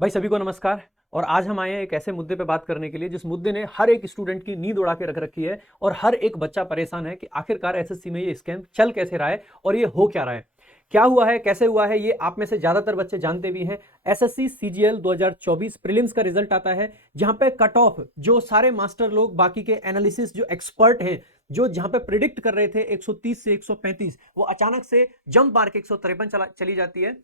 भाई सभी को नमस्कार। और आज हम आए हैं एक ऐसे मुद्दे पे बात करने के लिए जिस मुद्दे ने हर एक स्टूडेंट की नींद उड़ा के रख रखी है और हर एक बच्चा परेशान है कि आखिरकार एसएससी में ये स्कैम चल कैसे रहा है और ये हो क्या रहा है, क्या हुआ है, कैसे हुआ है। ये आप में से ज्यादातर बच्चे जानते भी हैं। एसएससी सीजीएल 2024 प्रीलिम्स का रिजल्ट आता है जहां पे कट ऑफ जो सारे मास्टर लोग, बाकी के एनालिसिस जो एक्सपर्ट हैं, जो जहां पे प्रिडिक्ट कर रहे थे 130 से 135, वो अचानक से जंप मार के 153 चली जाती है।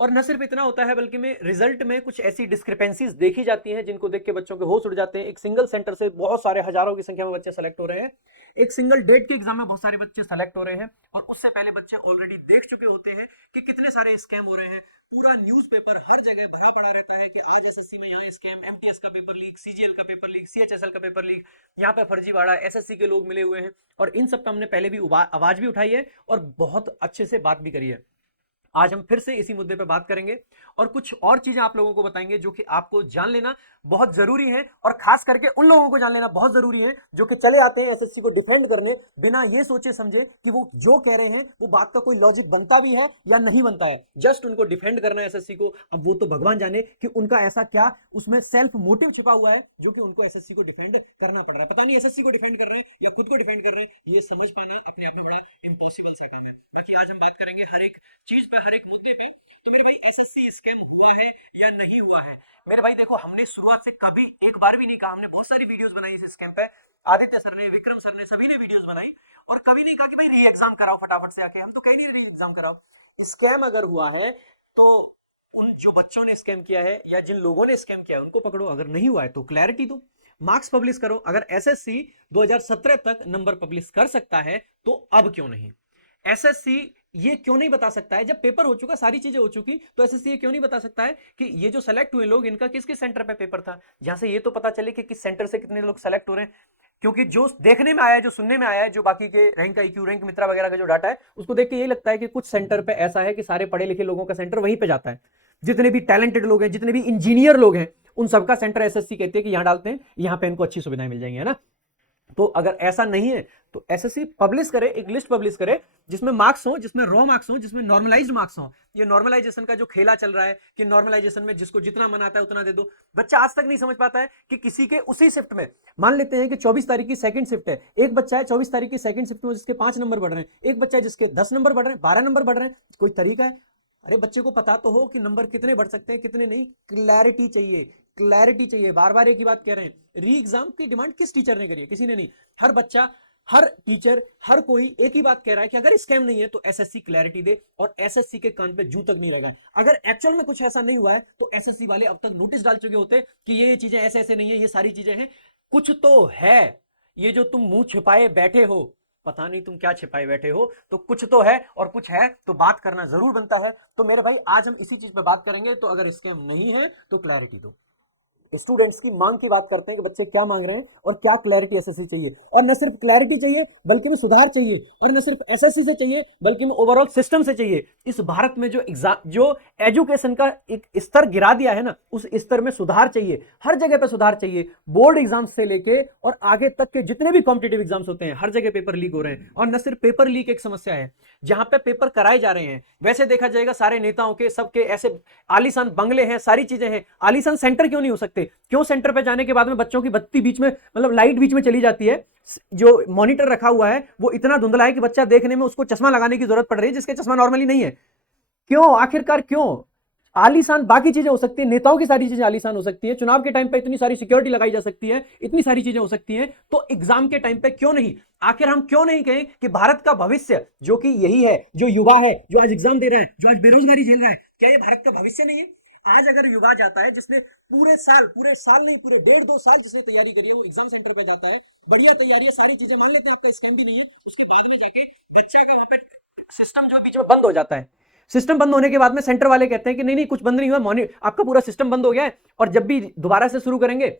और न सिर्फ इतना होता है बल्कि में रिजल्ट में कुछ ऐसी डिस्क्रिपेंसीज देखी जाती हैं जिनको देख के बच्चों के होश उड़ जाते हैं। एक सिंगल सेंटर से बहुत सारे हजारों की संख्या में बच्चे सेलेक्ट हो रहे हैं, एक सिंगल डेट के एग्जाम में बहुत सारे बच्चे सेलेक्ट हो रहे हैं और उससे पहले बच्चे ऑलरेडी देख चुके होते हैं कि कितने सारे स्कैम हो रहे हैं। पूरा न्यूज़पेपर हर जगह भरा पड़ा रहता है कि आज एसएससी में यहाँ स्कैम, एमटीएस का पेपर लीक, सीजीएल का पेपर लीक, सीएचएसएल का पेपर लीक, यहाँ पे फर्जीवाड़ा, एसएससी के लोग मिले हुए हैं। और इन सब का हमने पहले भी आवाज भी उठाई है और बहुत अच्छे से बात भी करी है। आज हम फिर से इसी मुद्दे पे बात करेंगे और कुछ और चीजें आप लोगों को बताएंगे जो कि आपको जान लेना बहुत जरूरी है, और खास करके उन लोगों को जान लेना बहुत जरूरी है जो कि चले आते हैं एसएससी को डिफेंड करने बिना ये सोचे समझे कि वो जो कह रहे हैं वो बात का कोई लॉजिक बनता भी है या नहीं बनता है। जस्ट उनको डिफेंड करना है एसएससी को। अब वो तो भगवान जाने कि उनका ऐसा क्या उसमें सेल्फ मोटिव छिपा हुआ है जो कि उनको एसएससी को डिफेंड करना पड़ रहा है। पता नहीं एसएससी को डिफेंड कर रहे हैं या खुद को डिफेंड कर रहे हैं, ये समझ पाना अपने आप में बड़ा इम्पॉसिबल सा काम है। बाकी आज हम बात करेंगे हर एक चीज पे, हर एक मुद्दे पे। तो मेरे भाई, एसएससी स्कैम हुआ है या नहीं हुआ है? मेरे भाई देखो, हमने शुरुआत से कभी एक बार भी नहीं कहा, हमने बहुत सारी वीडियोस बनाई इस स्कैम पे। आदित्य सर ने, विक्रम सर ने, सभी ने वीडियोस बनाई और कभी नहीं कहा कि भाई री एग्जाम कराओ फटाफट से आके। हम तो कह नहीं री एग्जाम कराओ। स्कैम अगर हुआ है तो उन जो बच्चों ने स्कैम किया है या जिन लोगों ने स्कैम किया है उनको पकड़ो, अगर नहीं हुआ है तो क्लैरिटी दो, मार्क्स पब्लिश करो। अगर एसएससी 2017 तक नंबर पब्लिश कर सकता है तो अब क्यों नहीं? एसएससी ये क्यों नहीं बता सकता है, जब पेपर हो चुका, सारी चीजें हो चुकी, तो एसएससी ये क्यों नहीं बता सकता है कि ये जो सेलेक्ट हुए लोग, इनका किस किस सेंटर पे पेपर था, जहां से ये तो पता चले कि किस सेंटर से कितने लोग सेलेक्ट हो रहे हैं। क्योंकि जो देखने में आया है, जो सुनने में आया है, जो बाकी के रैंक आईक्यू, रैंक मित्रा वगैरह का जो डाटा है, उसको देख के यही लगता है कि कुछ सेंटर पे ऐसा है कि सारे पढ़े लिखे लोगों का सेंटर वहीं पे जाता है। जितने भी टैलेंटेड लोग हैं, जितने भी इंजीनियर लोग हैं, उन सबका सेंटर एसएससी कहते हैं कि यहां डालते हैं, यहां पे इनको अच्छी सुविधाएं मिल जाएंगी, है ना। तो अगर ऐसा नहीं है तो एसएससी पब्लिश करे, एक लिस्ट पब्लिश करे जिसमें मार्क्स हो, जिसमें रॉ मार्क्स हो, जिसमें नॉर्मलाइज्ड मार्क्स हो। ये नॉर्मलाइजेशन का जो खेला चल रहा है कि नॉर्मलाइजेशन में जिसको जितना मन आता है उतना दे दो, बच्चा आज तक नहीं समझ पाता है कि किसी के उसी शिफ्ट में, मान लेते हैं कि 24 तारीख की सेकंड शिफ्ट है, एक बच्चा है 24 तारीख की सेकंड शिफ्ट में जिसके 5 नंबर बढ़ रहे हैं, एक बच्चा है जिसके 10 नंबर बढ़ रहे हैं, 12 नंबर बढ़ रहे हैं। कोई तरीका है? अरे बच्चे को पता तो हो कि नंबर कितने बढ़ सकते हैं, कितने नहीं। क्लैरिटी चाहिए, क्लैरिटी चाहिए। बार बार एक ही बात कह रहे हैं। री एग्जाम की डिमांड किस टीचर ने करी है? किसी ने नहीं। हर बच्चा, हर टीचर, हर कोई एक ही बात कह रहा है कि अगर स्कैम नहीं है तो एसएससी क्लैरिटी दे, और एसएससी के कान पे जू तक नहीं लगा। अगर एक्चुअल में कुछ ऐसा नहीं हुआ है तो एसएससी वाले अब तक नोटिस डाल चुके होते कि ये चीजें ऐसे ऐसे नहीं है, ये सारी चीजें हैं। कुछ तो है। ये जो तुम मुंह छिपाए बैठे हो, पता नहीं तुम क्या छिपाए बैठे हो, तो कुछ तो है, और कुछ है तो बात करना जरूर बनता है। तो मेरे भाई, आज हम इसी चीज पे बात करेंगे। तो अगर स्कैम नहीं है तो क्लैरिटी दो। स्टूडेंट्स की मांग की बात करते हैं कि बच्चे क्या मांग रहे हैं और क्या क्लैरिटी एसएससी चाहिए। और न सिर्फ क्लैरिटी चाहिए बल्कि में सुधार चाहिए, और न सिर्फ एसएससी से चाहिए बल्कि में ओवरऑल सिस्टम से चाहिए। इस भारत में जो एग्जाम, जो एजुकेशन का एक स्तर गिरा दिया है ना, उस स्तर में सुधार चाहिए। हर जगह पे सुधार चाहिए। बोर्ड एग्जाम से लेके और आगे तक के जितने भी कॉम्पिटेटिव एग्जाम्स होते हैं, हर जगह पेपर लीक हो रहे हैं। और न सिर्फ पेपर लीक एक समस्या है, जहां पे पेपर कराए जा रहे हैं, वैसे देखा जाएगा सारे नेताओं के, सबके ऐसे आलीशान बंगले हैं, सारी चीजें हैं, आलीशान सेंटर क्यों नहीं हो सकते? क्यों सेंटर पे जाने के बाद में बच्चों की बत्ती बीच में, मतलब लाइट बीच में चली जाती है, जो मॉनिटर रखा हुआ है वो इतना धुंधला है कि बच्चा देखने में उसको चश्मा लगाने की जरूरत पड़ रही है, जिसके चश्मा नॉर्मली नहीं है। क्यों? आखिरकार क्यों? आलीशान बाकी चीजें हो सकती है, नेताओं की सारी चीजें आलीशान हो सकती है, चुनाव के टाइम पे इतनी सारी सिक्योरिटी लगाई जा सकती है, इतनी सारी चीजें हो सकती हैं, तो एग्जाम के टाइम पे क्यों नहीं? आखिर हम क्यों नहीं कहें कि भारत का भविष्य जो कि यही है, जो युवा है, जो आज एग्जाम दे रहा है, जो आज बेरोजगारी झेल रहा है, क्या ये भारत का भविष्य नहीं है? आज अगर युवा जाता है, जिसने पूरे साल नहीं, पूरे 1.5-2 साल जिसने तैयारी करी है, वो एग्जाम सेंटर पर जाता है, बढ़िया तैयारी है, सारी चीजें मान लेते हैं, आपका स्कैम भी नहीं है, उसके बाद में जाके बच्चा के यहाँ पे सिस्टम जो बीच में बंद हो जाता है। सिस्टम बंद होने के बाद में सेंटर वाले कहते हैं कि नहीं नहीं, कुछ बंद नहीं हुआ, आपका पूरा सिस्टम बंद हो गया है, और जब भी दोबारा से शुरू करेंगे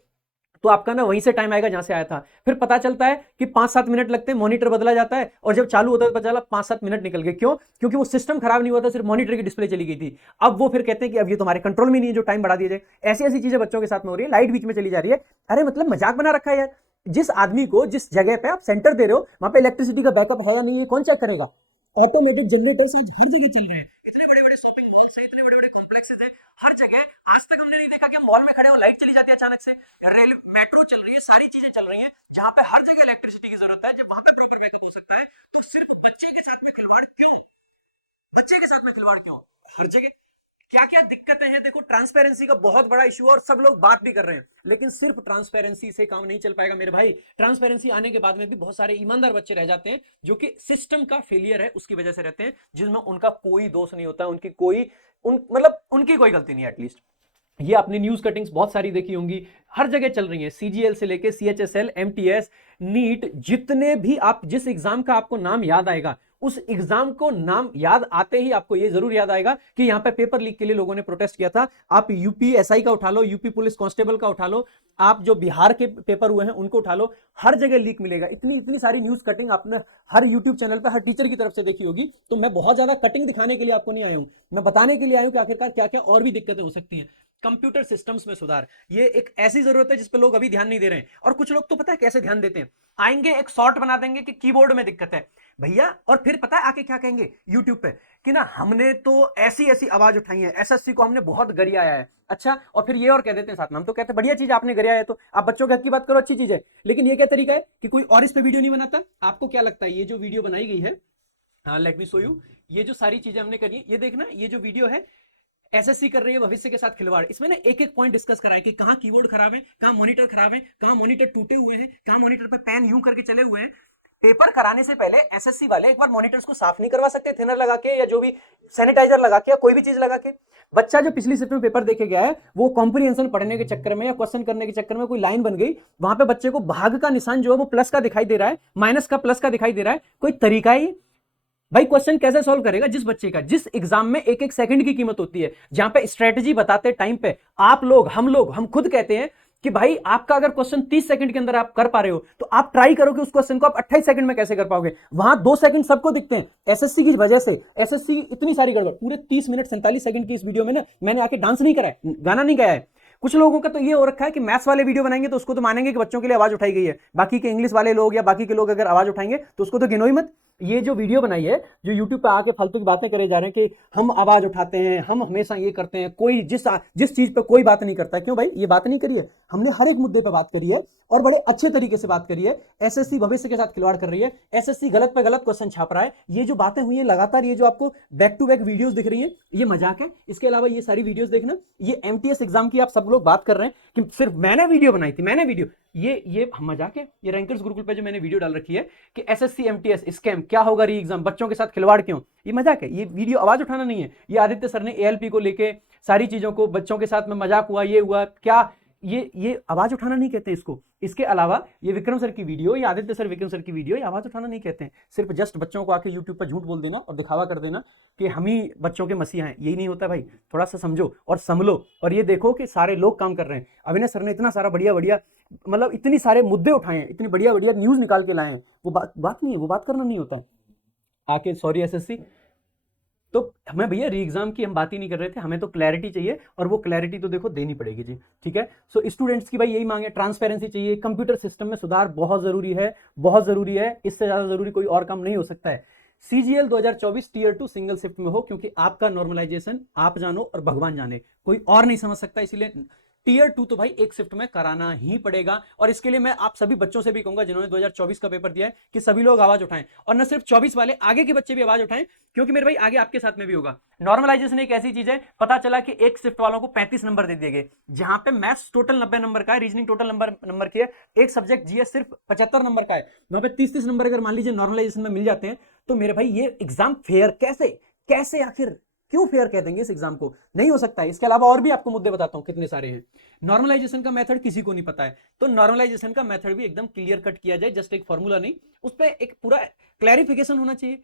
तो आपका ना वहीं से टाइम आएगा जहां से आया था। फिर पता चलता है कि 5-7 मिनट लगते हैं, मॉनिटर बदला जाता है, और जब चालू होता है तो पता चला 5-7 मिनट निकल गए। क्यों? क्योंकि वो सिस्टम खराब नहीं हुआ था, सिर्फ मॉनिटर की डिस्प्ले चली गई थी। अब वो फिर कहते हैं कि अब ये तुम्हारे कंट्रोल में नहीं है, जो टाइम बढ़ा दिया जाए। ऐसी ऐसी चीजें बच्चों के साथ में हो रही है, लाइट बीच में चली जा रही है। अरे मतलब मजाक बना रखा है यार। जिस आदमी को, जिस जगह पे आप सेंटर दे रहे हो, वहां पे इलेक्ट्रिसिटी का बैकअप है या नहीं, है कौन चेक करेगा? ऑटोमेटिक जनरेटर्स आज हर जगह चल रहे हैं, इतने बड़े बड़े शॉपिंग मॉल्स हैं, इतने बड़े बड़े कॉम्प्लेक्सेस हैं, हर जगह। आज तक हमने नहीं मॉल में खड़े हो, लाइट चली जाती है अचानक से, रेल मेट्रो चल रही है, सारी चीजें चल रही है जहां पे हर जगह इलेक्ट्रिसिटी की जरूरत है, जब वहां पे प्रॉपर बैकअप हो सकता है, तो सिर्फ बच्चे के साथ में खिलवाड़ क्यों? बच्चे के साथ में खिलवाड़ क्यों हर जगह? क्या क्या दिक्कतें हैं? देखो, ट्रांसपेरेंसी का बहुत बड़ा इशू है और सब लोग बात भी कर रहे हैं, लेकिन सिर्फ ट्रांसपेरेंसी से काम नहीं चल पाएगा मेरे भाई। ट्रांसपेरेंसी आने के बाद में भी बहुत सारे ईमानदार बच्चे रह जाते हैं जो कि सिस्टम का फेलियर है उसकी वजह से रहते हैं, जिसमें उनका कोई दोष नहीं होता, उनकी कोई मतलब उनकी कोई गलती नहीं है एटलीस्ट। ये आपने न्यूज कटिंग्स बहुत सारी देखी होंगी, हर जगह चल रही है, सीजीएल से लेके सीएचएसएल, एमटीएस, नीट, जितने भी आप जिस एग्जाम का आपको नाम याद आएगा, उस एग्जाम को नाम याद आते ही आपको ये जरूर याद आएगा कि यहां पे पेपर लीक के लिए लोगों ने प्रोटेस्ट किया था। आप यूपीएसआई का उठा लो, यूपी पुलिस कांस्टेबल का उठा लो, आप जो बिहार के पेपर हुए हैं उनको उठा लो, हर जगह लीक मिलेगा। इतनी इतनी सारी न्यूज कटिंग आपने हर यूट्यूब चैनल पे हर टीचर की तरफ से देखी होगी। तो मैं बहुत ज्यादा कटिंग दिखाने के लिए आपको नहीं आया हूं, मैं बताने के लिए आया हूं कि आखिरकार क्या क्या और भी दिक्कतें हो सकती हैं। कंप्यूटर सिस्टम्स में सुधार, ये एक ऐसी जरूरत है जिस पर लोग अभी ध्यान नहीं दे रहे हैं। और कुछ लोग तो पता है कैसे ध्यान देते हैं, आएंगे एक शॉर्ट बना देंगे कि कीबोर्ड में दिक्कत है भैया, और फिर पता है आके क्या कहेंगे यूट्यूब पे कि ना हमने तो ऐसी ऐसी आवाज उठाई है, एसएससी को हमने बहुत गरियाया है। अच्छा, और फिर ये और कह देते हैं साथ में, हम तो कहते हैं बढ़िया चीज आपने गरियाया है, तो आप बच्चों के हक की बात करो, अच्छी चीज है, लेकिन ये क्या तरीका है कि कोई और इस पे वीडियो नहीं बनाता? आपको क्या लगता है ये जो वीडियो बनाई गई है, हाँ लेट मी शो यू, ये जो सारी चीजें हमने करी, ये देखना, ये जो वीडियो है एसएससी कर रही है भविष्य के साथ खिलवाड़, इसमें ना एक एक पॉइंट डिस्कस करा है कि कहां कीबोर्ड खराब है, कहां मॉनिटर खराब है, कहां मॉनिटर टूटे हुए हैं, कहां मॉनिटर पे पेन यूं करके चले हुए हैं। पेपर कराने से पहले एसएससी वाले एक बार मॉनिटर्स को साफ नहीं करवा सकते थिनर लगा के या जो भी सैनिटाइजर लगा के या कोई भी चीज लगा के? बच्चा जो पिछली शिफ्ट में पेपर देके गया है, वो कॉम्प्रिहेंशन पढ़ने के चक्कर में या क्वेश्चन करने के चक्कर में कोई लाइन बन गई, वहां पे बच्चे को भाग का निशान जो है वो प्लस का दिखाई दे रहा है, माइनस का प्लस का दिखाई दे रहा है। कोई तरीका ही भाई क्वेश्चन कैसे सॉल्व करेगा जिस बच्चे का, जिस एग्जाम में एक एक सेकंड की कीमत होती है, जहां पे स्ट्रेटेजी बताते टाइम पे आप लोग हम खुद कहते हैं कि भाई आपका अगर क्वेश्चन 30 सेकंड के अंदर आप कर पा रहे हो तो आप ट्राई करो कि उस क्वेश्चन को आप 28 सेकंड में कैसे कर पाओगे। वहां 2 सेकंड सबको दिखते हैं, एसएससी की वजह से एसएससी इतनी सारी गड़बड़। पूरे 30 मिनट 47 सेकंड की इस वीडियो में ना मैंने आके डांस नहीं करा है, गाना नहीं गाया है। कुछ लोगों का तो ये हो रखा है कि मैथ्स वाले वीडियो बनाएंगे तो उसको तो मानेंगे कि बच्चों के लिए आवाज उठाई गई है, बाकी के इंग्लिश वाले लोग या बाकी के लोग अगर आवाज उठाएंगे तो उसको तो गिनो ही मत। ये जो वीडियो बनाई है, जो यूट्यूब पे आके फालतू की बातें करे जा रहे हैं कि हम आवाज उठाते हैं, हम हमेशा ये करते हैं, कोई जिस चीज पे कोई बात नहीं करता है, क्यों भाई ये बात नहीं करी है? हमने हर एक मुद्दे पे बात करी है और बड़े अच्छे तरीके से बात करी है। एसएससी भविष्य के साथ खिलवाड़ कर रही है, एसएससी गलत पे गलत क्वेश्चन छाप रहा है, ये जो बातें हुई है लगातार, ये जो आपको बैक टू बैक वीडियोस दिख रही है, ये मजाक है। इसके अलावा ये सारी वीडियोस देखना, ये एमटीएस एग्जाम की आप सब लोग बात कर रहे हैं कि सिर्फ मैंने वीडियो बनाई थी, मैंने वीडियो, ये मजाक है। ये रैंकर्स गुरुकुल पे जो मैंने वीडियो डाल रखी है कि एसएससी एमटीएस स्कैम, क्या होगा री एग्जाम, बच्चों के साथ खिलवाड़ क्यों, ये मजाक है। ये वीडियो आवाज उठाना नहीं है। ये आदित्य सर ने एएलपी को लेके सारी चीजों को, बच्चों के साथ में मजाक हुआ, ये हुआ क्या, ये आवाज उठाना नहीं कहते इसको। इसके अलावा ये विक्रम सर की वीडियो, ये आदित्य सर विक्रम सर की वीडियो, ये आवाज उठाना नहीं कहते हैं। सिर्फ जस्ट बच्चों को आके यूट्यूब पर झूठ बोल देना और दिखावा कर देना कि हम ही बच्चों के मसीहा हैं, यही नहीं होता भाई। थोड़ा सा समझो और संभलो, और ये देखो कि सारे लोग काम कर रहे हैं। अविनाश सर ने इतना सारा बढ़िया बढ़िया, मतलब इतनी सारे मुद्दे उठाए हैं, इतनी बढ़िया बढ़िया न्यूज निकाल के लाए हैं, वो बात नहीं है, वो बात करना नहीं होता है आके। सॉरी एसएससी, तो हमें भैया री एग्जाम की हम बात ही नहीं कर रहे थे, हमें तो क्लैरिटी चाहिए, और वो क्लैरिटी तो देखो देनी पड़ेगी जी, ठीक है। सो स्टूडेंट्स की भाई यही मांग है, ट्रांसपेरेंसी चाहिए, कंप्यूटर सिस्टम में सुधार बहुत जरूरी है, बहुत जरूरी है, इससे ज्यादा जरूरी कोई और काम नहीं हो सकता है। सीजीएल 2024 टीयर 2 सिंगल शिफ्ट में हो, क्योंकि आपका नॉर्मलाइजेशन आप जानो और भगवान जाने, कोई और नहीं समझ सकता, इसलिए टीयर 2 तो भाई एक शिफ्ट में कराना ही पड़ेगा। और इसके लिए मैं आप सभी बच्चों से भी कहूंगा जिन्होंने 2024 का पेपर दिया है कि सभी लोग आवाज उठाएं, और न सिर्फ 24 वाले, आगे के बच्चे भी आवाज उठाएं, क्योंकि मेरे भाई आगे आपके साथ में भी होगा। नॉर्मलाइजेशन एक ऐसी चीज है, पता चला कि एक शिफ्ट वालों को 35 नंबर दे दिए गए, जहां पे मैथ्स टोटल 90 नंबर का है, रीजनिंग टोटल नंबर की है, एक सब्जेक्ट जीएस सिर्फ 75 नंबर का है, वहां पे 30-30 नंबर अगर मान लीजिए नॉर्मलाइजेशन में मिल जाते हैं, तो मेरे भाई ये एग्जाम फेयर कैसे कैसे आखिर क्यों फेयर कह देंगे इस एग्जाम को? नहीं हो सकता है। इसके अलावा और भी आपको मुद्दे बताता हूं कितने सारे हैं। नॉर्मलाइजेशन का मेथड किसी को नहीं पता है, तो नॉर्मलाइजेशन का मेथड भी एकदम क्लियर कट किया जाए, जस्ट एक फॉर्मूला नहीं, उस पर एक पूरा क्लैरिफिकेशन होना चाहिए।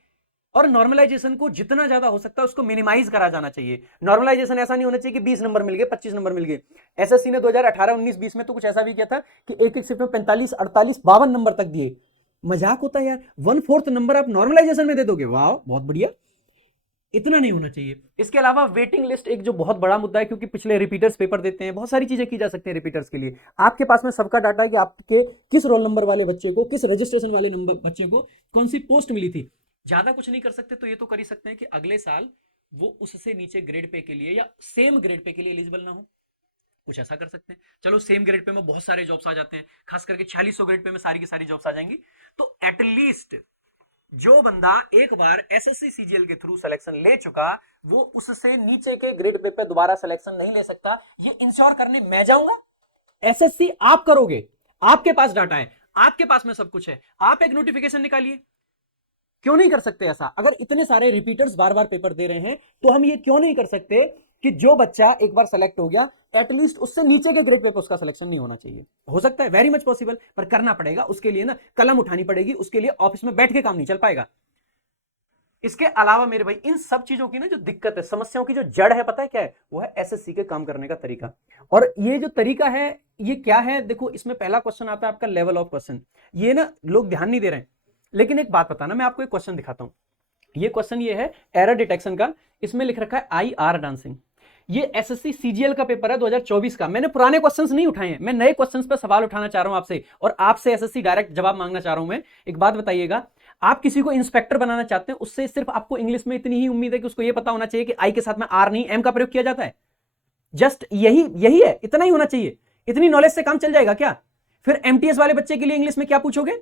और नॉर्मलाइजेशन को जितना ज्यादा हो सकता है उसको मिनिमाइज करा जाना चाहिए। नॉर्मलाइजेशन ऐसा नहीं होना चाहिए कि 20 नंबर मिल गए, 25 नंबर मिल गए। एसएससी ने 2018-19-20 में तो कुछ ऐसा भी किया था कि एक एक शिफ्ट में 45, 48, 52 नंबर तक दिए। मजाक होता है यार, 1/4 नंबर आप नॉर्मलाइजेशन में दे दोगे, वाह बहुत बढ़िया। इतना नहीं होना चाहिए। इसके अलावा वेटिंग लिस्ट एक जो बहुत बड़ा मुद्दा है, क्योंकि पिछले रिपीटर्स पेपर देते हैं, बहुत सारी चीजें की जा सकती हैं रिपीटर्स के लिए। आपके पास में सबका डाटा है कि आपके किस रोल नंबर वाले बच्चे को, किस रजिस्ट्रेशन वाले नंबर बच्चे को कौन सी पोस्ट मिली थी। ज्यादा कुछ नहीं कर सकते तो ये तो कर ही सकते हैं कि अगले साल वो उससे नीचे ग्रेड पे के लिए या सेम ग्रेड पे के लिए एलिजिबल ना हो। कुछ ऐसा कर सकते हैं। चलो सेम ग्रेड पे में बहुत सारे जॉब्स आ जाते हैं, खास करके 4600 ग्रेड पे में सारी की सारी जॉब्स आ जाएंगी। तो एटलीस्ट जो बंदा एक बार एसएससी सीजीएल के थ्रू सिलेक्शन ले चुका, वो उससे नीचे के ग्रेड पे दोबारा सिलेक्शन नहीं ले सकता। ये इंश्योर करने मैं जाऊंगा? एसएससी आप करोगे, आपके पास डाटा है, आपके पास में सब कुछ है, आप एक नोटिफिकेशन निकालिए। क्यों नहीं कर सकते ऐसा? अगर इतने सारे रिपीटर्स बार बार पेपर दे रहे हैं तो हम ये क्यों नहीं कर सकते कि जो बच्चा एक बार सेलेक्ट हो गया, एटलीस्ट उससे नीचे के ग्रेड पे उसका सिलेक्शन नहीं होना चाहिए? हो सकता है, वेरी मच पॉसिबल, पर करना पड़ेगा उसके लिए ना, कलम उठानी पड़ेगी उसके लिए, ऑफिस में बैठ के काम नहीं चल पाएगा। इसके अलावा मेरे भाई इन सब चीजों की ना जो दिक्कत है, समस्याओं की जो जड़ है, पता है क्या है? वो है एसएससी के काम करने का तरीका। और ये जो तरीका है ये क्या है? देखो, इसमें पहला क्वेश्चन आता है आपका लेवल ऑफ क्वेश्चन। ये ना लोग ध्यान नहीं दे रहे हैं, लेकिन एक बात बताना, मैं आपको एक क्वेश्चन दिखाता हूं। ये क्वेश्चन ये है एरर डिटेक्शन का, इसमें लिख रखा है आई आर डांसिंग। ये एसएससी सीजीएल का पेपर है 2024 का। मैंने पुराने क्वेश्चंस नहीं उठाए हैं, मैं नए क्वेश्चंस पे सवाल उठाना चाह रहा हूं आपसे, और आपसे एसएससी डायरेक्ट जवाब मांगना चाह रहा हूं मैं। एक बात बताइएगा, आप किसी को इंस्पेक्टर बनाना चाहते हैं, उससे सिर्फ आपको इंग्लिश में इतनी ही उम्मीद है कि उसको ये पता होना चाहिए कि आई के साथ में आर नहीं एम का प्रयोग किया जाता है? जस्ट यही यही है, इतना ही होना चाहिए। इतनी नॉलेज से काम चल जाएगा क्या? फिर एमटीएस वाले बच्चे के लिए इंग्लिश में क्या पूछोगे?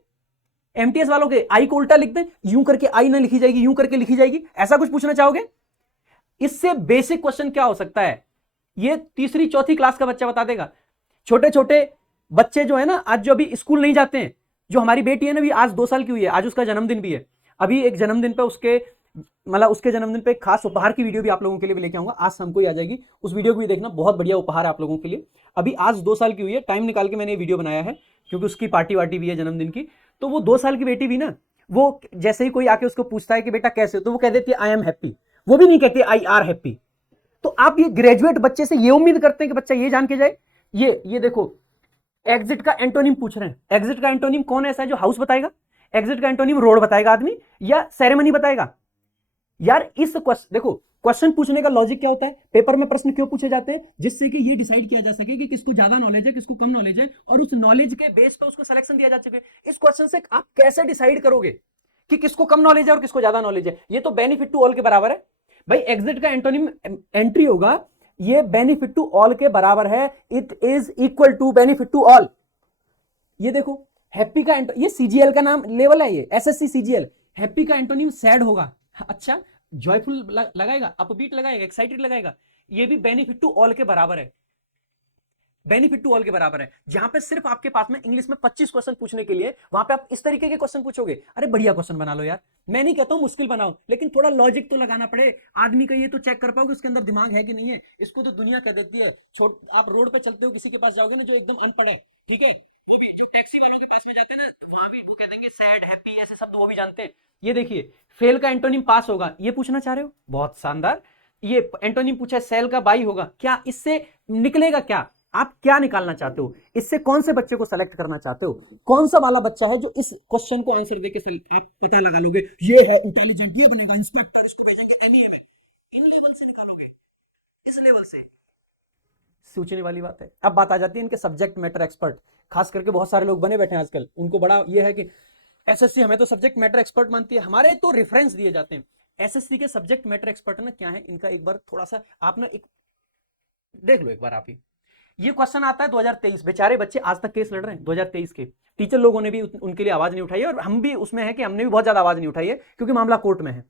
एमटीएस वालों के आई को उल्टा लिख दें, यूं करके आई ना लिखी जाएगी, यूं करके लिखी जाएगी, ऐसा कुछ पूछना चाहोगे? इससे बेसिक क्वेश्चन क्या हो सकता है, ये तीसरी चौथी क्लास का बच्चा बता देगा। छोटे छोटे बच्चे जो है ना, आज जो अभी स्कूल नहीं जाते हैं, जो हमारी बेटी है ना, भी आज 2 साल की हुई है, आज उसका जन्मदिन भी है। अभी एक जन्मदिन पे उसके मतलब उसके जन्मदिन पे एक खास उपहार की वीडियो भी आप लोगों के लिए भी लेके आऊंगा, आज शाम को ही आ जाएगी। उस वीडियो को भी देखना, बहुत बढ़िया उपहार है आप लोगों के लिए। अभी आज 2 साल की हुई है, टाइम निकाल के मैंने ये वीडियो बनाया है, क्योंकि उसकी पार्टी वार्टी भी है जन्मदिन की। तो वो 2 साल की बेटी भी ना, वो जैसे ही कोई आके उसको पूछता है कि बेटा कैसे हो, तो वो कह देती है आई एम हैप्पी। वो भी नहीं कहती आई आर हैप्पी। तो आप ये ग्रेजुएट बच्चे से ये उम्मीद करते हैं कि बच्चा ये जान के जाए? ये देखो, एग्जिट का एंटोनिम पूछ रहे हैं। एग्जिट का एंटोनिम कौन ऐसा है जो हाउस बताएगा? एग्जिट का एंटोनिम रोड बताएगा आदमी, या सेरेमनी बताएगा? यार इस क्वेश्चन देखो, क्वेश्चन पूछने का लॉजिक क्या होता है? पेपर में प्रश्न क्यों पूछे जाते हैं? जिससे कि ये डिसाइड किया जा सके कि किसको ज्यादा नॉलेज है, किसको कम नॉलेज है, और उस नॉलेज के बेस पे उसको सिलेक्शन दिया जा सके। इस क्वेश्चन से आप कैसे डिसाइड करोगे कि किसको कम नॉलेज है और किसको ज्यादा नॉलेज है? ये तो बेनिफिट टू ऑल के बराबर है भाई। एग्जिट का एंटोनिम एंट्री होगा, ये बेनिफिट टू ऑल के बराबर है, it is equal to benefit to all. ये देखो, हैप्पी का ये सीजीएल का नाम लेवल है, ये एसएससी सीजीएल। हैप्पी का एंटोनिम सैड होगा, अच्छा, जॉयफुल लगाएगा, अपबीट लगाएगा, एक्साइटेड लगाएगा। ये भी बेनिफिट टू ऑल के बराबर है, बेनिफिट टू ऑल के बराबर है। जहां पे सिर्फ आपके पास में इंग्लिश में 25 क्वेश्चन पूछने के लिए, वहां पे आप इस तरीके के क्वेश्चन पूछोगे। अरे बढ़िया क्वेश्चन बना लो यार, मैं नहीं कहता हूं मुश्किल बनाओ, लेकिन थोड़ा लॉजिक तो लगाना पड़े। आदमी का ये तो चेक कर पाओ कि उसके अंदर दिमाग है कि नहीं है। इसको तो दुनिया कह देती है, आप रोड पे चलते हो, किसी के पास जाओगे ना जो एकदम अनपढ़ है, ठीक है, जो टैक्सी वालों के पास में जाते हैं ना, तो वहां भी वो कह देंगे सैड हैप्पी ऐसे शब्द वो भी जानते हैं। ये देखिए, फेल का एंटोनिम पास होगा, ये पूछना चाह रहे हो, बहुत शानदार। ये एंटोनिम पूछा सेल का बाई होगा, क्या इससे निकलेगा? क्या आप क्या निकालना चाहते हो इससे? कौन से बच्चे को सेलेक्ट करना चाहते हो? कौन सा वाला बच्चा है जो इस क्वेश्चन को आंसर देके आप पता लगा लोगे ये है इंटेलिजेंट, ये बनेगा इंस्पेक्टर, इसको भेजेंगे एमईए में? इन लेवल से निकालोगे, इस लेवल से? सोचने वाली बात है। अब बात आ जाती है इनके सब्जेक्ट मैटर एक्सपर्ट। खास करके बहुत सारे लोग बने बैठे हैं आजकल, उनको बड़ा ये है कि एसएससी हमें तो सब्जेक्ट मैटर एक्सपर्ट मानती है, हमारे तो रेफरेंस दिए जाते हैं। एसएससी के सब्जेक्ट मैटर एक्सपर्ट ना क्या है इनका, एक बार थोड़ा सा आप ना एक देख लो, एक बार आप ही। ये क्वेश्चन आता है 2023, बेचारे बच्चे आज तक केस लड़ रहे हैं 2023 के। टीचर लोगों ने भी उनके लिए आवाज नहीं उठाई है, और हम भी उसमें है कि हमने भी बहुत ज्यादा आवाज नहीं उठाई है, क्योंकि मामला कोर्ट में है।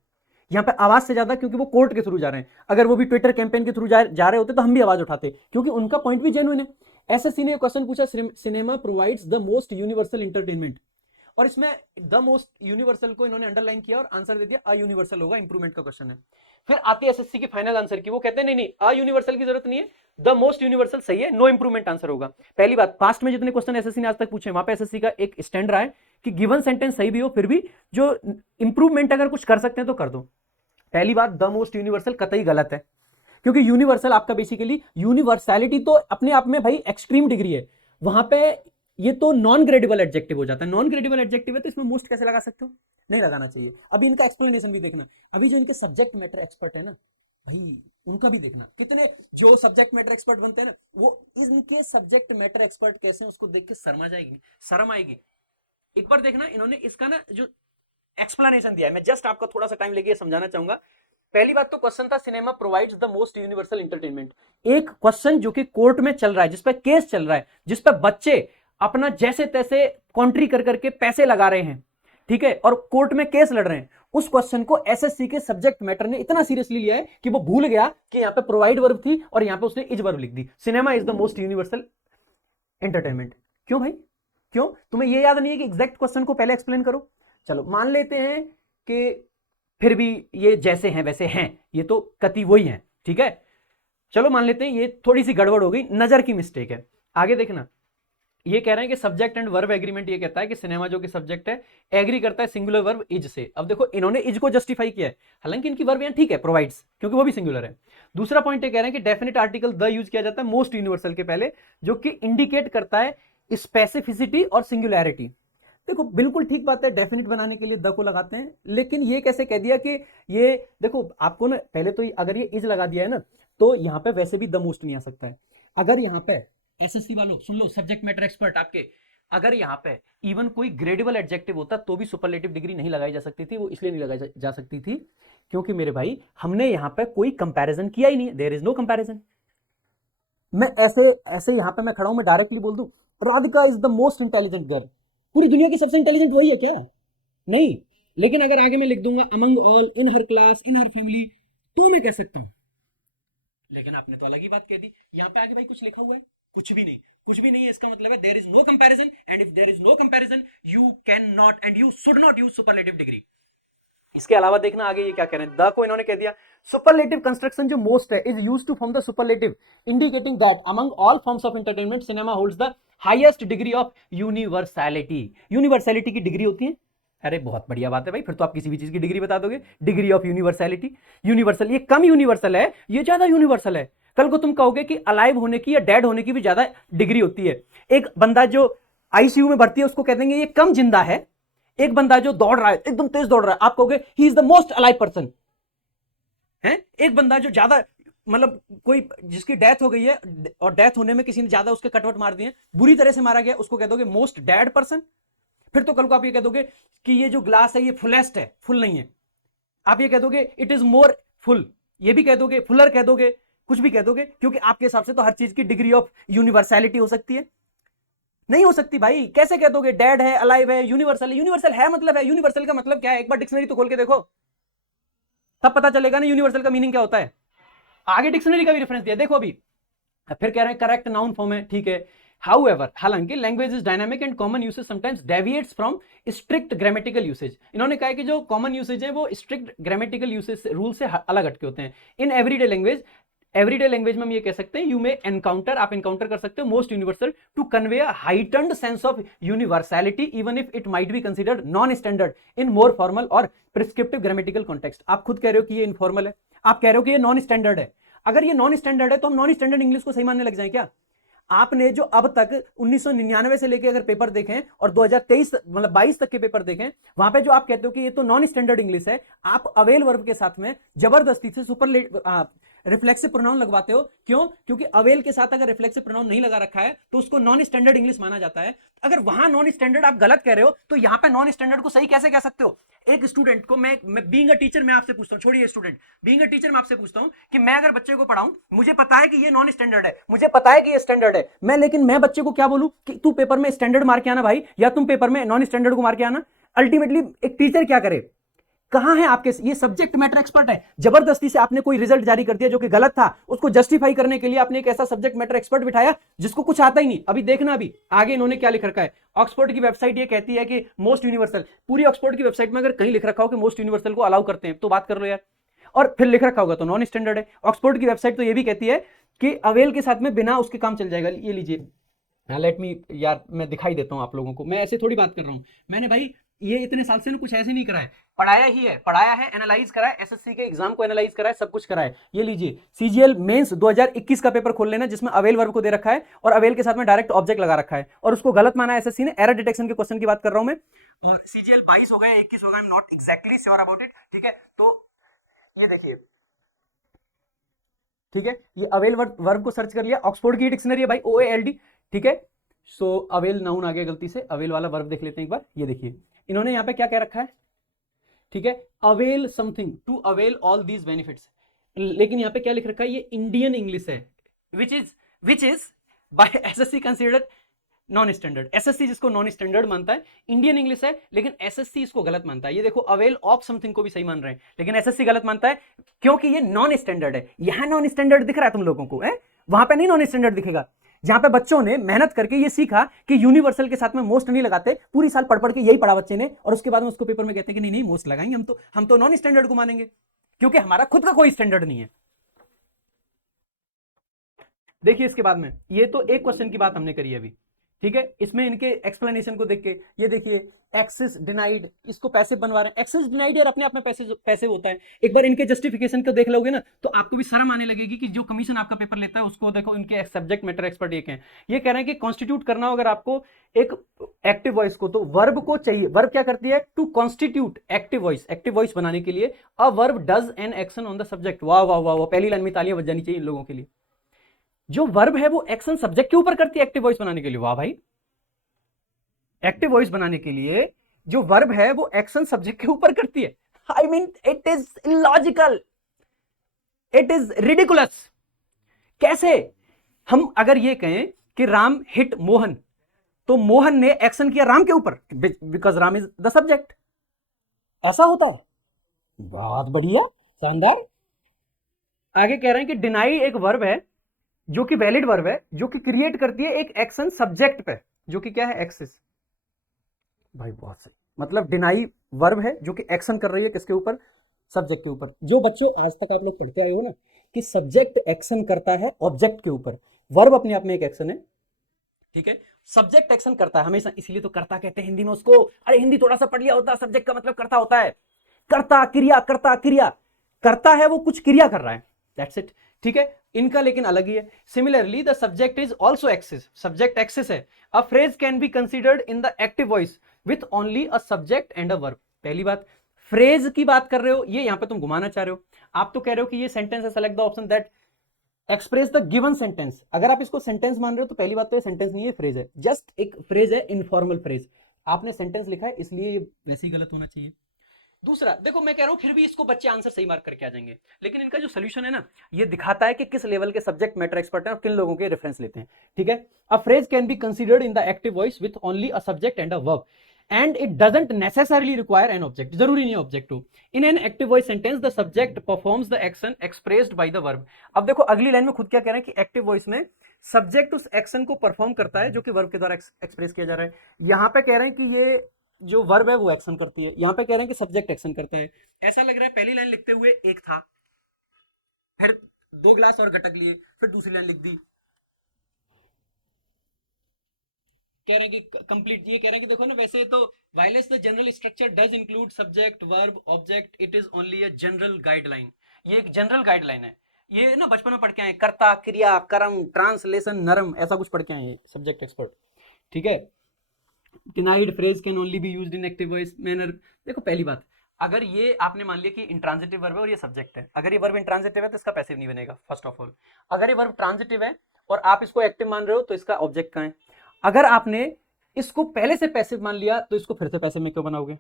यहाँ पे आवाज से ज्यादा क्योंकि वो कोर्ट के थ्रू जा रहे हैं। अगर वो भी ट्विटर कैंपेन के थ्रू जा रहे होते तो हम भी आवाज उठाते, क्योंकि उनका पॉइंट भी जेन्युइन है। एसएससी ने क्वेश्चन पूछा, cinema provides the most universal entertainment, और इसमें द मोस्ट यूनिवर्सल को इन्होंने अंडरलाइन किया और आंसर दे दिया अयूनिवर्सल होगा, इंप्रूवमेंट का क्वेश्चन है। फिर आती है एसएससी की फाइनल आंसर की, वो कहते हैं नहीं नहीं, अयूनिवर्सल की जरूरत नहीं है, द मोस्ट यूनिवर्सल सही है, नो इंप्रूवमेंट आंसर होगा। पहली बात, पास्ट में जितने क्वेश्चन एसएससी ने आज तक पूछे, वहां पे एसएससी का एक स्टैंड रहा है कि गिवन सेंटेंस सही भी हो, फिर भी जो इंप्रूवमेंट अगर कुछ कर सकते हैं तो कर दो। पहली बात, द मोस्ट यूनिवर्सल कतई गलत है, क्योंकि यूनिवर्सल आपका बेसिकली, यूनिवर्सैलिटी तो अपने आप में भाई एक्सट्रीम डिग्री है, वहां पे ये तो नॉन ग्रेडेबल एडजेक्टिव हो जाता है। नॉन ग्रेडेबल एडजेक्टिव है तो इसमें मोस्ट कैसे लगा सकते हो? नहीं लगाना चाहिए। अभी इनका एक्सप्लेनेशन भी देखना, अभी जो इनके सब्जेक्ट मैटर एक्सपर्ट है ना भाई, उनका भी देखना, कितने जो सब्जेक्ट मैटर एक्सपर्ट बनते हैं ना, वो इनके सब्जेक्ट मैटर एक्सपर्ट कैसे हैं उसको देख के शर्मा जाएगी, शर्म आएगी। एक बार देखना, इन्होंने इसका ना जो एक्सप्लेनेशन दिया है, मैं जस्ट आपको थोड़ा सा टाइम लेके समझाना चाहूंगा। पहली बात तो क्वेश्चन था cinema provides the most universal entertainment. एक क्वेश्चन जो कि कोर्ट में चल रहा है, जिस पर केस चल रहा है, जिस पर बच्चे अपना जैसे तैसे कॉन्ट्री कर करके पैसे लगा रहे हैं, ठीक है, और कोर्ट में केस लड़ रहे हैं, उस क्वेश्चन को एसएससी के सब्जेक्ट मैटर ने इतना सीरियसली लिया है कि वो भूल गया कि यहां पे प्रोवाइड वर्ब थी और यहां पे उसने इज वर्ब लिख दी। Cinema is the most universal entertainment. क्यों भाई, क्यों? तुम्हें ये याद नहीं है कि एग्जैक्ट क्वेश्चन को पहले एक्सप्लेन करो? चलो मान लेते हैं कि फिर भी ये जैसे हैं वैसे हैं, ये तो कति वही हैं, ठीक है, चलो मान लेते हैं ये थोड़ी सी गड़बड़ हो गई, नजर की मिस्टेक है। आगे देखना, ये कह रहे हैं कि सब्जेक्ट एंड वर्ब एग्रीमेंट ये कहता है कि सिनेमा जो कि सब्जेक्ट है एग्री करता है सिंगुलर वर्ब इज से। अब देखो इन्होंने इज को जस्टिफाई किया है, हालांकि इनकी वर्ब यहां ठीक है प्रोवाइड्स, क्योंकि वो भी सिंगुलर है। दूसरा पॉइंट ये कह रहे हैं कि डेफिनेट आर्टिकल द यूज किया जाता है मोस्ट यूनिवर्सल के पहले, जो कि इंडिकेट करता है स्पेसिफिसिटी और सिंगुलैरिटी। देखो बिल्कुल ठीक बात है, डेफिनेट बनाने के लिए द को लगाते हैं, लेकिन ये कैसे कह दिया कि ये देखो आपको ना पहले तो अगर ये इज लगा दिया है ना, तो यहां पे वैसे भी द मोस्ट नहीं आ सकता है। अगर यहां पे एसएससी वालों सुन लो, सब्जेक्ट मैटर एक्सपर्ट आपके, अगर यहां पे इवन कोई ग्रेडेबल एडजेक्टिव होता तो भी सुपरलेटिव डिग्री नहीं लगाई जा सकती थी। वो इसलिए नहीं लगाई जा सकती थी क्योंकि मेरे भाई हमने यहां पे कोई कंपैरिजन किया ही नहीं, देयर इज नो कंपैरिजन। मैं ऐसे ऐसे यहां पे मैं खड़ा हूं, मैं डायरेक्टली बोल दूं Radhika is the most intelligent girl, पूरी दुनिया की सबसे इंटेलिजेंट वही है क्या? नहीं। लेकिन अगर आगे मैं लिख दूंगा अमंग ऑल, इन हर क्लास, इन हर फैमिली, तो मैं कह सकता हूं। लेकिन आपने तो अलग ही बात कह दी। यहां पे आगे भाई कुछ लिखा हुआ है? कुछ भी नहीं, कुछ भी नहीं है। इसका मतलब है there is no comparison, and if there is no comparison you can not and you should not use superlative degree. इसके अलावा देखना आगे ये क्या कह रहे हैं, द को इन्होंने कह दिया सुपरलेटिव कंस्ट्रक्शन जो मोस्ट है is used to form the superlative indicating that among all forms of entertainment cinema holds the highest degree of universality. Universality की डिग्री होती है। अरे बहुत बढ़िया बात है भाई, फिर तो आप किसी भी चीज की डिग्री बता दोगे, डिग्री ऑफ यूनिवर्सैलिटी। यूनिवर्सल, ये कम यूनिवर्सल है, ये ज्यादा यूनिवर्सल है। कल को तुम कहोगे कि अलाइव होने की या डेड होने की भी ज्यादा डिग्री होती है। एक बंदा जो आईसीयू में भर्ती है उसको कह देंगे ये कम जिंदा है, एक बंदा जो दौड़ रहा है एकदम तेज दौड़ रहा है आप कहोगे he is the most alive person है। एक बंदा जो ज्यादा मतलब कोई जिसकी डेथ हो गई है और डेथ होने में किसी ने ज्यादा उसके कटवट मार दिए, बुरी तरह से मारा गया, उसको कह दोगे मोस्ट डेड पर्सन। फिर तो कल को आप ये कह दोगे कि ये जो ग्लास है ये फुलेस्ट है, फुल नहीं है। आप ये कह दोगे इट इज मोर फुल, ये भी कह दोगे, फुलर कह दोगे, कुछ भी कह दोगे, क्योंकि आपके हिसाब से तो हर चीज की डिग्री ऑफ यूनिवर्सैलिटी हो सकती है। नहीं हो सकती भाई, कैसे कह दोगे डेड है, अलाइव है, यूनिवर्सल है? यूनिवर्सल है मतलब है, यूनिवर्सल का मतलब क्या है? एक बार डिक्शनरी तो खोल के देखो, तब पता चलेगा ना यूनिवर्सल का मीनिंग क्या होता है। आगे डिक्शनरी का भी रेफरेंस दिया, देखो अभी फिर कह रहे हैं करेक्ट नाउन फॉर्म है, ठीक है। हाउएवर, हालांकि language is dynamic and common usage sometimes deviates from strict grammatical usage. इन्होंने कहा है कि जो कॉमन यूसेज है वो स्ट्रिक्ट ग्रामेटिकल यूसेज रूल से अलग हटके होते हैं। In everyday language, everyday language में हम ये कह सकते हैं यू मे एनकाउंटर, आप एनकाउंटर कर सकते हो most universal to convey a heightened sense of universality even if it might be considered non standard in more formal or prescriptive grammatical context. आप खुद कह रहे हो कि ये इनफॉर्मल है, आप कह रहे हो कि ये नॉन स्टैंडर्ड है। अगर ये नॉन स्टैंडर्ड है तो हम नॉन स्टैंडर्ड इंग्लिश को सही मानने लग जाए क्या? आपने जो अब तक 1999 से लेके अगर पेपर देखें और 2023 मतलब 22 तक के पेपर देखें, वहां पे जो आप कहते हो कि ये तो नॉन स्टैंडर्ड इंग्लिश है, आप अवेल वर्ब के साथ में जबरदस्ती से रिफ्लेक्सिव प्रोनाउन लगवाते हो। क्यों? क्योंकि अवेल के साथ अगर रिफ्लेक्सिव प्रोनाउन नहीं लगा रखा है तो उसको नॉन स्टैंडर्ड इंग्लिश माना जाता है। अगर वहां नॉन स्टैंडर्ड आप गलत कह रहे हो तो यहां पे नॉन स्टैंडर्ड को सही कैसे कह सकते हो? एक स्टूडेंट को मैं बीइंग अ टीचर मैं आपसे पूछता हूं, छोड़िए स्टूडेंट, बीइंग अ टीचर मैं आपसे पूछता हूं कि मैं अगर बच्चे को पढ़ाऊं, मुझे पता है कि ये नॉन स्टैंडर्ड है, मुझे पता है कि ये स्टैंडर्ड है, लेकिन मैं बच्चे को क्या बोलूं कि तू पेपर में स्टैंडर्ड मार के आना भाई, या तुम पेपर में नॉन स्टैंडर्ड को मार के आना। अल्टीमेटली एक टीचर क्या करे? कहां है आपके, ये सब्जेक्ट मैटर एक्सपर्ट है, जबरदस्ती से आपने कोई रिजल्ट जारी कर दिया जो कि गलत था, उसको जस्टिफाई करने के लिए आपने एक ऐसा सब्जेक्ट मैटर एक्सपर्ट बिठाया जिसको कुछ आता ही नहीं। अभी देखना, अभी आगे इन्होंने क्या लिख रखा है। ऑक्सफोर्ड की वेबसाइट ये कहती है कि मोस्ट यूनिवर्सल, पूरी ऑक्सफोर्ड की वेबसाइट में अगर कहीं लिख रखा हो कि मोस्ट यूनिवर्सल को अलाउ करते हैं तो बात कर लो यार, और फिर लिख रखा होगा तो नॉन स्टैंडर्ड है। ऑक्सफोर्ड की वेबसाइट तो ये भी कहती है कि अवेल के साथ में बिना उसके काम चल जाएगा। ये लीजिए, लेट मी यार मैं दिखाई देता हूं आप लोगों को, मैं ऐसे थोड़ी बात कर रहा हूं। मैंने भाई ये इतने साल से ना कुछ ऐसे नहीं करा है, पढ़ाया ही है, पढ़ाया है, एनालाइज करा है, एसएससी के एग्जाम को एनालाइज करा है, सब कुछ करा है। ये लीजिए सीजीएल मेंस 2021 का पेपर खोल लेना जिसमें अवेल वर्ब को दे रखा है और अवेल के साथ में डायरेक्ट ऑब्जेक्ट लगा रखा है और उसको गलत माना एसएससी ने। एरर डिटेक्शन के क्वेश्चन की बात कर रहा हूं मैं, और सीजीएल 22 हो गया 21 हो गया, I am not exactly sure about it, ठीक है। तो ये देखिए, ठीक है, ये अवेल वर्ब को सर्च कर लिया, ऑक्सफोर्ड की डिक्शनरी है भाई, OALD, ठीक है। सो अवेल नाउन आ गया गलती से, अवेल वाला वर्ब देख लेते हैं एक बार। ये देखिए इन्होंने यहाँ पे क्या कह रखा है, ठीक है, avail something, to avail all these benefits. लेकिन यहां पे क्या लिख रखा है, ये इंडियन इंग्लिश है, which is by SSC considered non standard. SSC जिसको नॉन स्टैंडर्ड मानता है, इंडियन इंग्लिश है, लेकिन एसएससी इसको गलत मानता है। ये देखो, अवेल ऑफ समथिंग को भी सही मान रहे हैं, लेकिन एसएससी गलत मानता है, क्योंकि ये नॉन स्टैंडर्ड है। यहां नॉन स्टैंडर्ड दिख रहा है तुम लोगों को, है वहां पे नहीं नॉन स्टैंडर्ड दिखेगा। जहां पे बच्चों ने मेहनत करके ये सीखा कि यूनिवर्सल के साथ में मोस्ट नहीं लगाते, पूरी साल पढ़ पढ़ के यही पढ़ा बच्चे ने, और उसके बाद में उसको पेपर में कहते हैं कि नहीं नहीं मोस्ट लगाएंगे, हम तो नॉन स्टैंडर्ड को मानेंगे, क्योंकि हमारा खुद का कोई स्टैंडर्ड नहीं है। देखिए इसके बाद में, ये तो एक क्वेश्चन की बात हमने करी है अभी, ठीक है। इसमें इनके एक्सप्लेनेशन को देख के ये देखिए, एक्सेस डिनाइड, इसको पैसे बनवा रहे हैं। एक्सेस डिनाइड यार अपने आप में पैसे होता है। एक बार इनके जस्टिफिकेशन को देख लोगे ना, तो आपको भी शर्म आने लगेगी कि जो कमीशन आपका पेपर लेता है उसको देखो। इनके सब्जेक्ट मैटर एक्सपर्ट एक हैं, ये कह रहे हैं कि कॉन्स्टिट्यूट करना हो अगर आपको एक एक्टिव वॉइस को, तो वर्ब को चाहिए। वर्ब क्या करती है, to constitute active voice. Active voice बनाने के लिए a verb does an action on the subject. वाह वाह वाह वाह, पहली लाइन में तालियां बज जानी चाहिए इन लोगों के लिए। जो वर्ब है वो एक्शन सब्जेक्ट के ऊपर करती है एक्टिव वॉइस बनाने के लिए। वाह भाई, एक्टिव वॉइस बनाने के लिए जो वर्ब है वो एक्शन सब्जेक्ट के ऊपर करती है। I mean it is illogical, it is ridiculous. कैसे हम अगर ये कहें कि राम हिट मोहन, तो मोहन ने एक्शन किया राम के ऊपर, because Ram is the subject. ऐसा होता है, बहुत बढ़िया, शानदार। आगे कह रहे हैं कि डिनाई एक वर्ब है जो कि वैलिड वर्ब है, जो कि क्रिएट करती है एक एक्शन सब्जेक्ट पे, जो कि क्या है, एक्सेस। भाई बहुत सही, मतलब डिनाई वर्ब है जो कि एक्शन कर रही है किसके ऊपर, सब्जेक्ट के ऊपर। जो बच्चों आज तक आप लोग पढ़ते आए हो ना कि सब्जेक्ट एक्शन करता है ऑब्जेक्ट के ऊपर, वर्ब अपने आप में एक एक्शन है, ठीक है। सब्जेक्ट एक्शन करता है हमेशा, इसलिए तो करता कहते हैं हिंदी में उसको। अरे हिंदी थोड़ा सा पढ़ लिया होता, सब्जेक्ट का मतलब करता होता है, करता क्रिया, करता क्रिया, करता है वो कुछ क्रिया कर रहा है, दैट्स इट, ठीक है। इनका लेकिन अलग ही है। Similarly the subject is also access, subject access है। A phrase can be considered in the active voice with only a subject and a verb. पहली बात, फ्रेज की बात कर रहे हो, ये यहां पे तुम घुमाना चाह रहे हो। आप तो कह रहे हो कि ये सेंटेंस है, select the option that express the given sentence. अगर आप इसको सेंटेंस मान रहे हो तो पहली बात तो ये सेंटेंस नहीं है, फ्रेज है, जस्ट एक फ्रेज है, इनफॉर्मल फ्रेज। आपने सेंटेंस लिखा है इसलिए ये वैसे ही गलत होना चाहिए। दूसरा देखो, मैं कह रहा हूं फिर भी इसको बच्चे आंसर सही मार्क करके आ जाएंगे, लेकिन इनका जो सोल्यूशन है ना, ये दिखाता है कि किस लेवल के सब्जेक्ट मैटर एक्सपर्ट हैं और किन लोगों के रेफरेंस लेते हैं, ठीक है। A phrase can be considered in the active voice with only a subject and a verb and it doesn't necessarily require an object. जरूरी नहीं ऑब्जेक्ट हो। In an active voice sentence the subject performs the action expressed by the verb. अब देखो अगली line में खुद क्या कह रहे हैं कि एक्टिव वॉइस में सब्जेक्ट उस एक्शन को परफॉर्म करता है जो कि वर्ब के द्वारा एक्सप्रेस किया जा रहा है। यहां पे कह रहे हैं कि ये जो वर्ब है वो एक्शन करती है, यहां पे कह रहे हैं कि सब्जेक्ट एक्शन करता है। ऐसा लग रहा है पहली लाइन लिखते हुए एक था, फिर 2 गिलास और गटक लिए, फिर दूसरी लाइन लिख दी। कह रहे हैं कि कंप्लीट, ये कह रहे हैं कि देखो ना, वैसे तो wireless the general structure does include subject verb object, it is only a general guideline. ये एक जनरल गाइडलाइन है। ये ना बचपन में पढ़ के आए, कर्ता क्रिया कर्म ट्रांसलेशन नरम, ऐसा कुछ पढ़ के आए सब्जेक्ट एक्सपर्ट, ठीक है। Denied phrase can only be used in active voice manner. देखो पहली बात, अगर ये आपने मान लिया कि इंट्रांजिटिव वर्ब है और ये सब्जेक्ट है, अगर ये वर्ब इंट्रांजिटिव है तो इसका पैसिव नहीं बनेगा फर्स्ट ऑफ ऑल। अगर ये वर्ब ट्रांजिटिव है और आप इसको एक्टिव मान रहे हो तो इसका ऑब्जेक्ट कहां है। अगर आपने इसको पहले से पैसिव मान लिया तो इसको फिर से पैसिव में क्यों बनाओगे।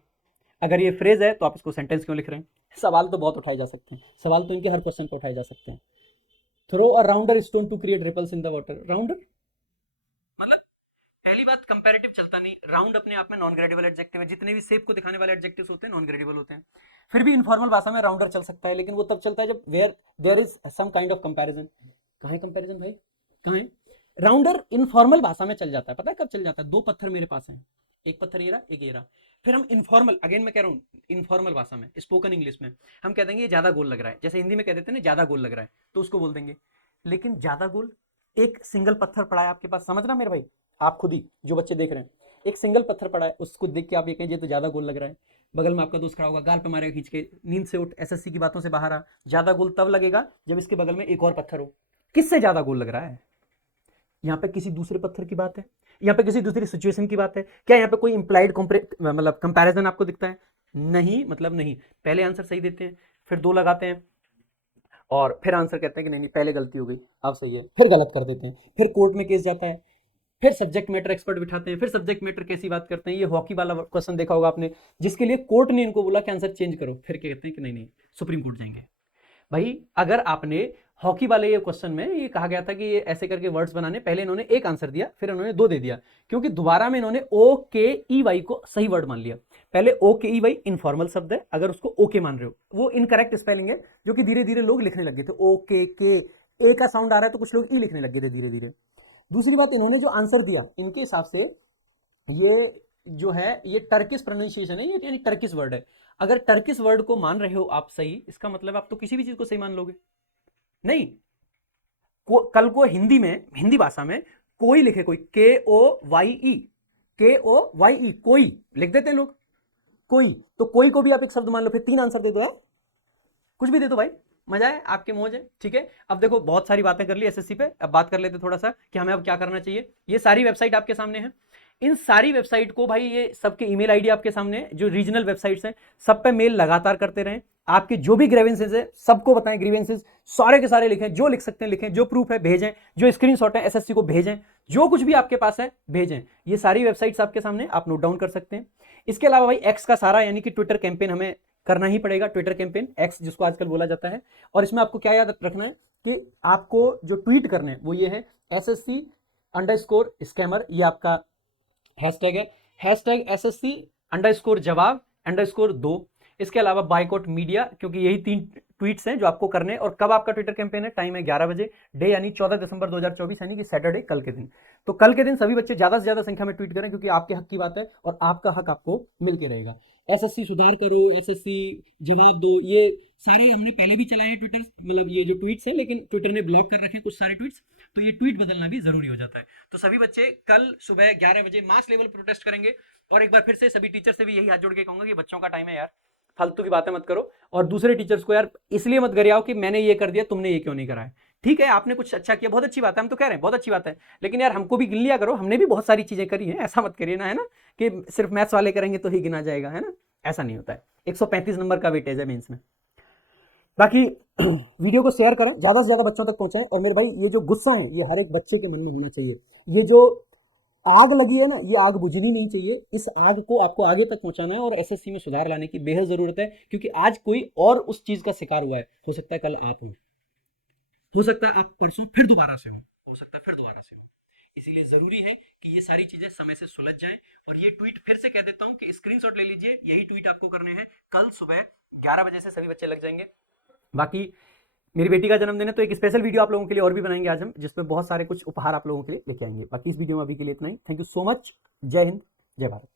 अगर ये फ्रेज है तो आप इसको सेंटेंस क्यों लिख रहे हैं। सवाल तो बहुत उठाए जा सकते हैं, सवाल तो इनके हर क्वेश्चन पर उठाए जा सकते हैं। Throw a rounder stone to create ripples in the water. Rounder मतलब, पहली बात कंपैरेटिव चलता नहीं, राउंड अपने आप में नॉन ग्रेडेबल एडजेक्टिव है। जितने भी शेप को दिखाने वाले एडजेक्टिव्स होते हैं नॉन ग्रेडेबल होते हैं। फिर भी इनफॉर्मल भाषा में राउंडर चल सकता है, लेकिन वो तब चलता है जब where there is some kind of comparison. कहां है कंपैरिजन भाई, कहां है। राउंडर इनफॉर्मल भाषा में चल जाता है, पता है कब चल जाता है। 2 पत्थर मेरे पास हैं, एक पत्थर ये रहा, एक ये रहा। फिर हम इनफॉर्मल, अगेन मैं कह रहा हूँ इनफॉर्मल भाषा में, स्पोकन इंग्लिश में हम कह देंगे ये ज्यादा गोल लग रहा है, जैसे हिंदी में कह देते हैं ना ज्यादा गोल लग रहा है, तो उसको बोल देंगे। लेकिन ज्यादा गोल, एक सिंगल पत्थर पड़ा है आपके पास, समझना मेरे भाई, आप खुद ही जो बच्चे देख रहे हैं, एक सिंगल पत्थर पड़ा है, उसको देख के आप ये कहें ये तो ज्यादा गोल लग रहा है। बगल में आपका दोस्त खड़ा होगा, गाल पे मारेगा खींच के, नींद से उठ, एसएससी की बातों से बाहर आ। ज्यादा गोल तब लगेगा जब इसके बगल में एक और पत्थर हो। किससे ज्यादा गोल लग रहा है, यहाँ पे किसी दूसरे पत्थर की बात है, यहाँ पे किसी दूसरी सिचुएशन की बात है क्या, यहाँ पे कोई इंप्लाइड मतलब कंपैरिजन आपको दिखता है। नहीं, मतलब नहीं। पहले आंसर सही देते हैं, फिर 2 लगाते हैं, और फिर आंसर कहते हैं कि नहीं नहीं पहले गलती हो गई, अब सही है, फिर गलत कर देते हैं, फिर कोर्ट में केस जाता है। फिर सब्जेक्ट मैटर एक्सपर्ट बिठाते हैं, फिर सब्जेक्ट मैटर कैसी बात करते हैं। ये हॉकी वाला क्वेश्चन देखा होगा आपने, जिसके लिए कोर्ट ने इनको बोला कि आंसर चेंज करो, फिर क्या कहते हैं कि नहीं नहीं सुप्रीम कोर्ट जाएंगे। भाई अगर आपने हॉकी वाले ये क्वेश्चन में ये कहा गया था कि ये ऐसे करके वर्ड्स बनाने, पहले इन्होंने एक आंसर दिया, फिर इन्होंने दो दे दिया, क्योंकि दोबारा में इन्होंने ओ के ई वाई को सही वर्ड मान लिया। पहले ओ के ई वाई इनफॉर्मल शब्द है, अगर उसको ओके मान रहे हो, वो इनकरेक्ट स्पेलिंग है, जो कि धीरे धीरे लोग लिखने लगे थे। ओ के ए का साउंड आ रहा है तो कुछ लोग ई लिखने लगे थे धीरे धीरे। दूसरी बात, इन्होंने जो आंसर दिया इनके हिसाब से ये जो है ये टर्किश प्रोनाउंसिएशन है, ये यानी टर्किश वर्ड है। अगर टर्किश वर्ड को मान रहे हो आप सही, इसका मतलब आप तो किसी भी चीज को सही मान लोगे। नहीं, कल को हिंदी में, हिंदी भाषा में कोई लिखे, कोई के ओ वाई ई कोई लिख देते हैं लोग, कोई, तो कोई को भी आप एक शब्द मान लो, फिर तीन आंसर दे दो है, कुछ भी दे दो भाई, मजा है, आपके मौज है। ठीक है, अब देखो बहुत सारी बातें कर ली एसएससी पे, अब बात कर लेते थोड़ा सा कि हमें अब क्या करना चाहिए। ये सारी वेबसाइट आपके सामने है, इन सारी वेबसाइट को भाई, ये सबके ईमेल आईडी आपके सामने है, जो रीजनल वेबसाइट्स हैं सब पे मेल लगातार करते रहें। आपके जो भी ग्रीवेंसेस है सबको बताएं, ग्रीवेंसेस सारे के सारे लिखें, जो लिख सकते हैं लिखें, जो प्रूफ है भेजें, जो स्क्रीनशॉट है एसएससी को भेजें, जो कुछ भी आपके पास है भेजें। ये सारी वेबसाइट्स आपके सामने, आप नोट डाउन कर सकते हैं। इसके अलावा भाई एक्स का सारा यानी कि ट्विटर कैंपेन हमें करना ही पड़ेगा, ट्विटर कैंपेन एक्स जिसको आजकल बोला जाता है। और इसमें आपको क्या याद रखना है कि आपको जो ट्वीट करने हैं वो ये है SSC_स्कैमर, ये आपका हैशटैग है, हैशटैग SSC_जवाब_2। इसके अलावा बाइकआउट मीडिया, क्योंकि यही 3 ट्वीट्स हैं जो आपको करने हैं। और कब आपका ट्विटर कैंपेन है, टाइम है 11 बजे, डे यानी 14 दिसंबर 2024 यानी कि सैटरडे, कल के दिन। तो कल के दिन सभी बच्चे ज्यादा से ज्यादा संख्या में ट्वीट करें, क्योंकि आपके हक की बात है और आपका हक आपको मिलके रहेगा। एसएससी सुधार करो, एसएससी जवाब दो, ये सारे हमने पहले भी चलाए हैं ट्विटर, मतलब ये जो ट्वीट्स हैं, लेकिन ट्विटर ने ब्लॉक कर रखे हैं कुछ सारे ट्वीट्स, तो ये ट्वीट बदलना भी जरूरी हो जाता है। तो सभी बच्चे कल सुबह 11 बजे मास लेवल प्रोटेस्ट करेंगे। और एक बार फिर से सभी टीचर से भी यही हाथ जोड़ के कहूंगा कि बच्चों का टाइम है यार, फालतू की बातें मत करो, और दूसरे टीचर्स को यार इसलिए मत गरियाओ कि मैंने ये कर दिया तुमने ये क्यों नहीं करा है। ठीक है, आपने कुछ अच्छा किया, बहुत अच्छी बात है, हम तो कह रहे हैं बहुत अच्छी बात है, लेकिन यार हमको भी गिन लिया करो, हमने भी बहुत सारी चीजें करी हैं, ऐसा मत करिए ना, है ना, कि सिर्फ मैथ्स वाले करेंगे तो ही गिना जाएगा, है ना, ऐसा नहीं होता है। 135 नंबर का वेटेज है मेंस में। बाकी वीडियो को शेयर करें, ज्यादा से ज्यादा बच्चों तक पहुंचाएं। और मेरे भाई ये जो गुस्सा है ये हर एक बच्चे के मन में होना चाहिए। ये जो आग लगी है ना, ये आग बुझनी नहीं चाहिए, इस आग को आपको आगे तक पहुंचाना है और एसएससी में सुधार लाने की बेहद जरूरत है। क्योंकि आज कोई और उस चीज का शिकार हुआ है, हो सकता है कल आप हो सकता है आप परसों फिर दोबारा से हो सकता है फिर दोबारा से हो। इसीलिए जरूरी है कि ये सारी चीजें समय से सुलझ जाएं। और ये ट्वीट फिर से कह देता हूं कि स्क्रीनशॉट ले लीजिए, यही ट्वीट आपको करने हैं, कल सुबह 11 बजे से सभी बच्चे लग जाएंगे। बाकी मेरी बेटी का जन्मदिन है, तो एक स्पेशल वीडियो आप लोगों के लिए और भी बनाएंगे आज हम, जिसमें बहुत सारे कुछ उपहार आप लोगों के लिए लेके आएंगे। बाकी इस वीडियो में अभी के लिए इतना ही। Thank you so much. जय हिंद, जय भारत।